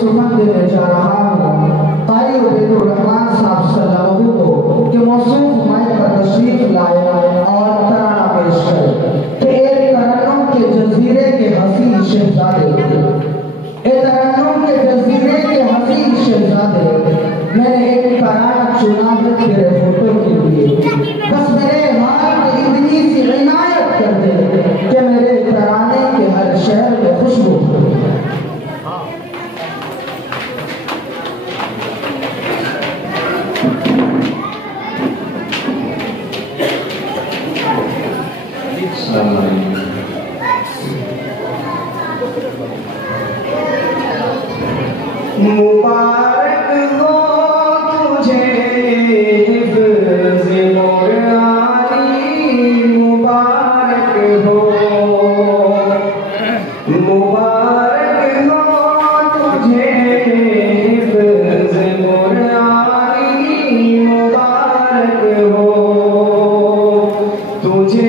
सुमन देने जा रहा हूँ कारी उबैदुर रहमान साहब सल्लल्लाहु को कि मौसूफ माइक पर तशरीफ लाए और तराना पेश करे कि एक तरन्नुम के जजीरे के हसीन शहजादे, एक तरन्नुम के जजीरे के हसीन शहजादे, मैंने एक तराना चुना है तेरे फोटो के लिए, बस मेरे हाथ में इतनी सी इनायत कर दे कि मेरे तराने के हर शहर में खुशबू हो। मुबारक हो तुझे हिफ्ज़ कुरानी, मुबारक हो, मुबारक हो तुझे हिफ्ज़ कुरानी, मुबारक हो तुझे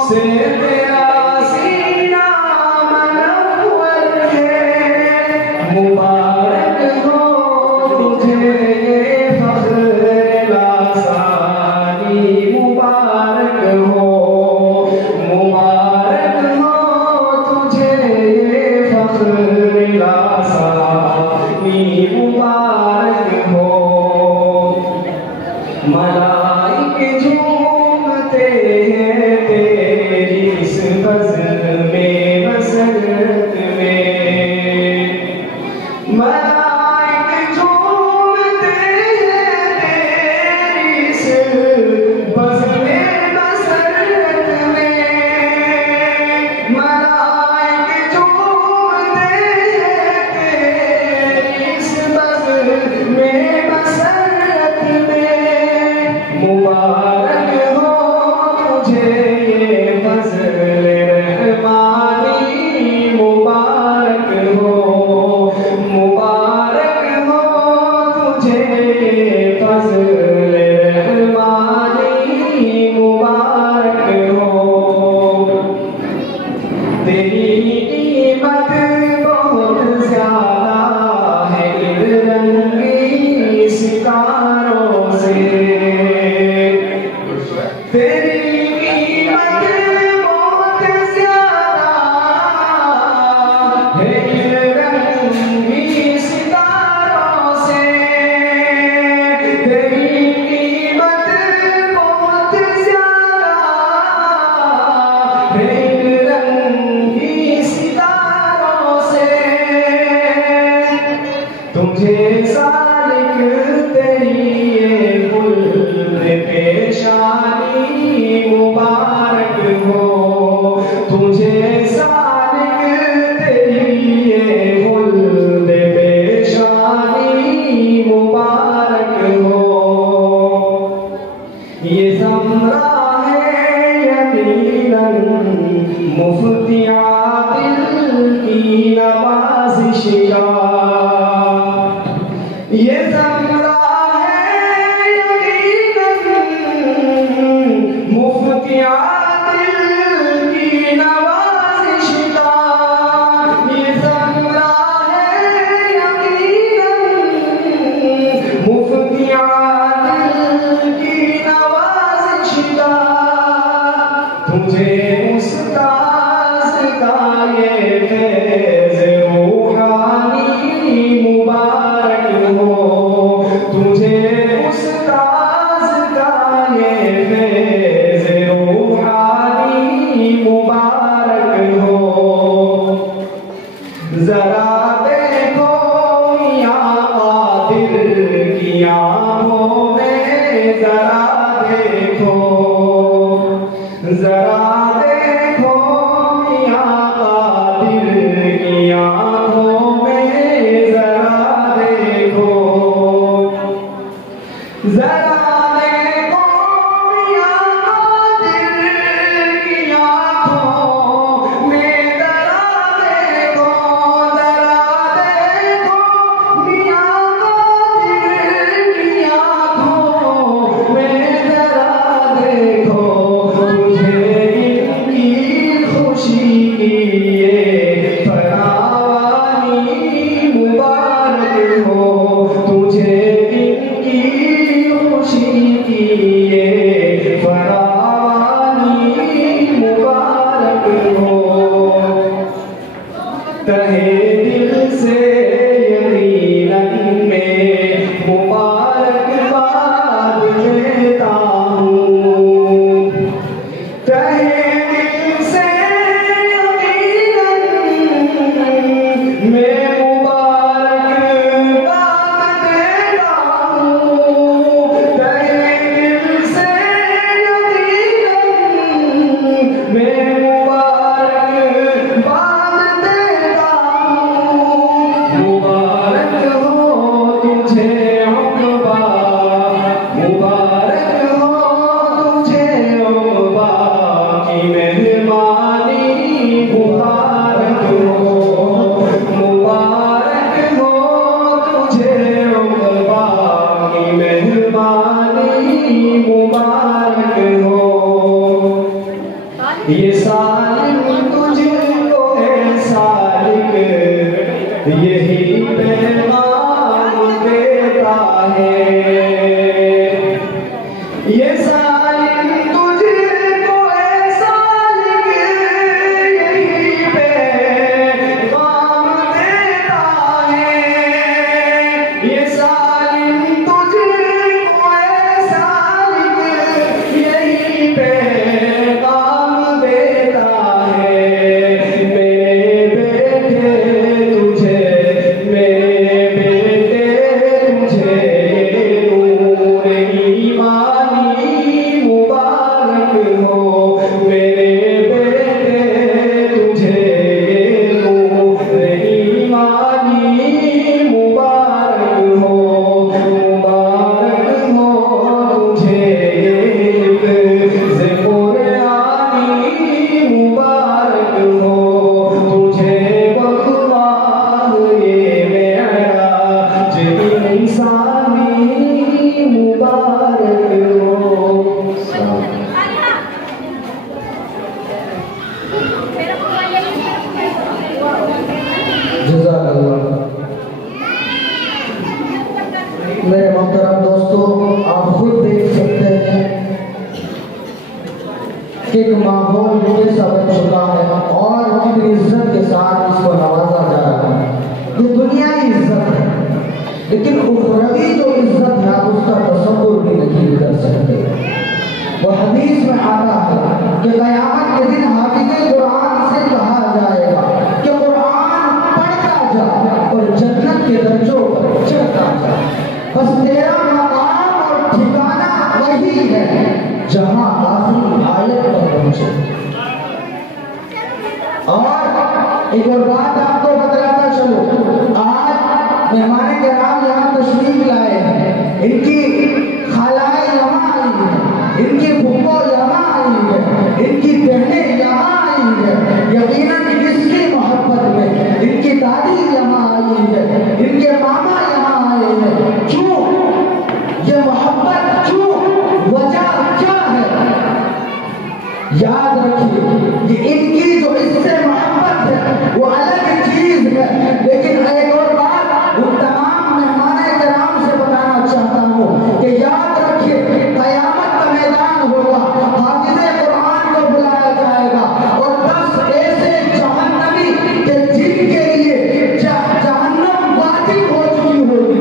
से तेरा सीना मनव्वर है, मुबारक हो तुझे फज़्ल लासानी, मुबारक हो, मुबारक हो तुझे फज़्ल लासानी, मुबारक हो। मलाइके झूमते हैं तेरी इस फ़ज़्ल में बसरत में, मलाइके झूमते हैं तेरी इस फ़ज़्ल में बसरत में, मलाइके झूमते हैं तेरी इस फ़ज़्ल में बसरत में, मुबारक हो तुझे ये फज़्ल रहमानी, मुबारक हो, मुबारक हो तुझे ये फज़्ल रहमानी, मुबारक हो। तेरी कीमत बहुत ज़्यादा है इन रंगी सितारों से, तेरी कीमत बहुत ज़्यादा है इन रंगी सितारों से, तेरी कीमत बहुत ज़्यादा है इन रंगी सितारों से, तुझे सालिक तेरी ये गुल पेशानी, मुबारक हो तुझे सालिक तेरी ये गुल पेशानी, मुबारक हो। ये ज़मरा है यकीनन मुफ्ती आदिल की नवाज़िश का, ये ज़मरा है यकीनन मुफ्ती आदिल की नवाज़िश का, ये ज़मरा है यकीनन मुफ्ती आदिल की नवाज़िश का, तुझे उस्ताज़ का ये फैज़ रूहानी, मुबारक हो तुझे उस्ताज़ का ये फैज़ रूहानी, मुबारक हो। ज़रा देखो मियां कादिर की आँखों में, ज़रा बात देता हूँ, तहे दिल से यकीनन मैं मुबारकबाद देता हूँ, तहे दिल से यकीनन मैं मुबारकबाद देता हूँ। मुबारक हो तुझे उक़बा, मुबारक हो तुझे उक़बा की मेहमानी, मुबारक हो, मुबारक हो तुझे उक़बा की मेहमानी, मुबारक हो। ये सालिक तुझको है सालिक, यही पैगाम देता है। ये सालिक तुझको है सालिक, यही पैगाम देता है। ये सालिक तुझको है सालिक, यही पैगाम देता है। मेरे बेटे तुझे, मेरे बेटे तुझे नूर ईमानी मुबारक हो। मेरे बेटे तुझे नूर ईमानी मुबारक हो। मुबारक हो तुझे हिफ्ज़ कुरआनी, मुबारक हो तुझे बख़्वाह ये मेअराज इंसानी, मुबारक हो। जज़ाकल्लाह। मेरे मोहतरम दोस्तों, आप खुद देख सकते हैं कि एक माहौल कैसा बन चुका है और कितनी इज्जत के साथ इसको नवाजा जा रहा है। ये दुनियाई इज्जत है, लेकिन उखरवी जो इज्जत है आप उसका तसव्वुर भी नहीं कर सकते। वो हदीस में आता है कि क़यामत के दिन हाफिज़े कुरान से कहा जाएगा कि कुरान पढ़ता जा और जन्नत के दर्जों पर चढ़ता जा। बस तेरा मकाम और ठिकाना वही है जहां आखिरी आयत पर पहुंचे। और एक और बात आपको बतलाता चलो, आज मेहमान किराम यहाँ तशरीफ लाए हैं, इनकी खालाएं यहाँ आई हैं, इनकी फुप्पो यहाँ आई है, इनकी बहनें यहाँ आई है, यकीनन इसकी मोहब्बत में इनकी दादी यहाँ आई है, इनके मामा यहाँ आए हैं। क्यों ये मोहब्बत, क्यों, वजह क्या है? याद रखिए कि इनकी जो इससे मोहब्बत है वो अलग चीज है, लेकिन एक और बात उन तमाम मेहमान किराम से बताना चाहता हूँ कि याद रखिए क़यामत का मैदान होगा, हाफिज़े कुरान को बुलाया जाएगा और 10 ऐसे जहन्नमी के जिनके लिए जहन्नम वाजिब हो चुकी होगी,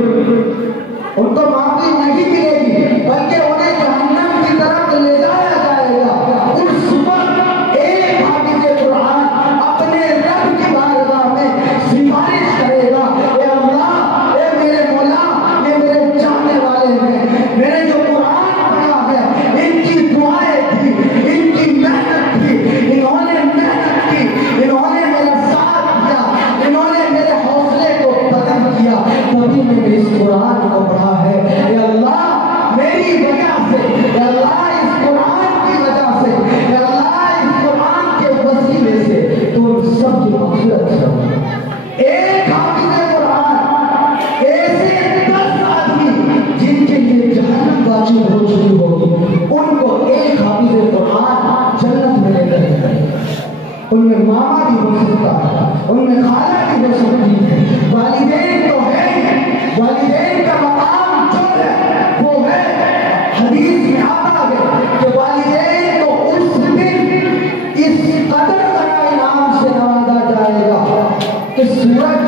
उनको माफी नहीं मिलेगी, बल्कि उन्हें जहन्नम की तरफ ले जाया जाएगा। उस वक्त एक हाफिज़े कुरान अपने रब की बारगाह में सिफारिश करेगा, ए अल्लाह, ए मेरे मौला, ये मेरे चाहने वाले हैं, मैंने जो कुरान पढ़ा है इनकी दुआएं थी, इनकी मेहनत थी, इन्होंने मेहनत की, इन्होंने मेरा साथ दिया, इन्होंने मेरे हौसले को बुलंद किया, तभी मैंने इस कुरान को पढ़ा है। ए अल्लाह, मेरी वजह से, ए अल्लाह, इस कुरान की वजह से, ए अल्लाह, इस कुरान के वसीले से तो सबकी मग़फ़िरत करो। एक हाफिज़े कुरान, ऐसे 10 आदमी जिनके लिए जहन्नम वाजिब हो चुकी होगी, उनको एक हाफिज़े कुरान जन्नत में लेकर जाएगा। उनमें मामा भी हो सकता है, उनमें खाला भी हो सकती है, वालिदैन तो है, वालिदैन का मकाम जो है वो है, हदीस में आता है कि वालिदैन को उस दिन इस कदर बड़ा इनाम से नवाजा जाएगा कि सूरज,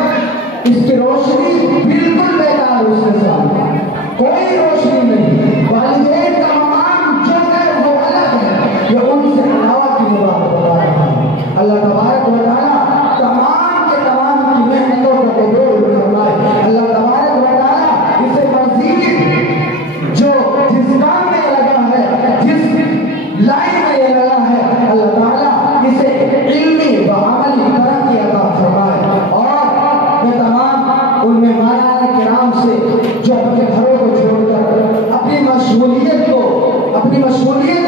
इसकी रोशनी बिल्कुल बेकार उसके सामने, कोई रोशनी रोशनी नहीं। वालिदैन का मकाम जो है वो अलग है, ये उनसे अलावा की मुराद बता रहा है। अल्लाह तबारक व तआला तमाम के तमाम की मेहनतों को कबूल फरमाए। अल्लाह तबारक व तआला इसे मज़ीद जो जिस काम में लगा है, जिस लाइन में ये लगा है, अल्लाह ताला इसे इल्मी व अमली तरक्की अता फरमाए। और मैं तमाम उन मेहमानान किराम से जो अपने घरों को छोड़कर अपनी मशगूलियत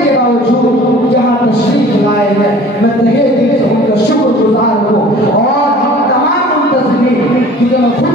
के बावजूद यहाँ तशरीफ लाए हैं, मैं तहे दिल से उनका शुक्रगुजार हूँ। और हम तमाम मुंतज़िरीन, क्योंकि मैं खुद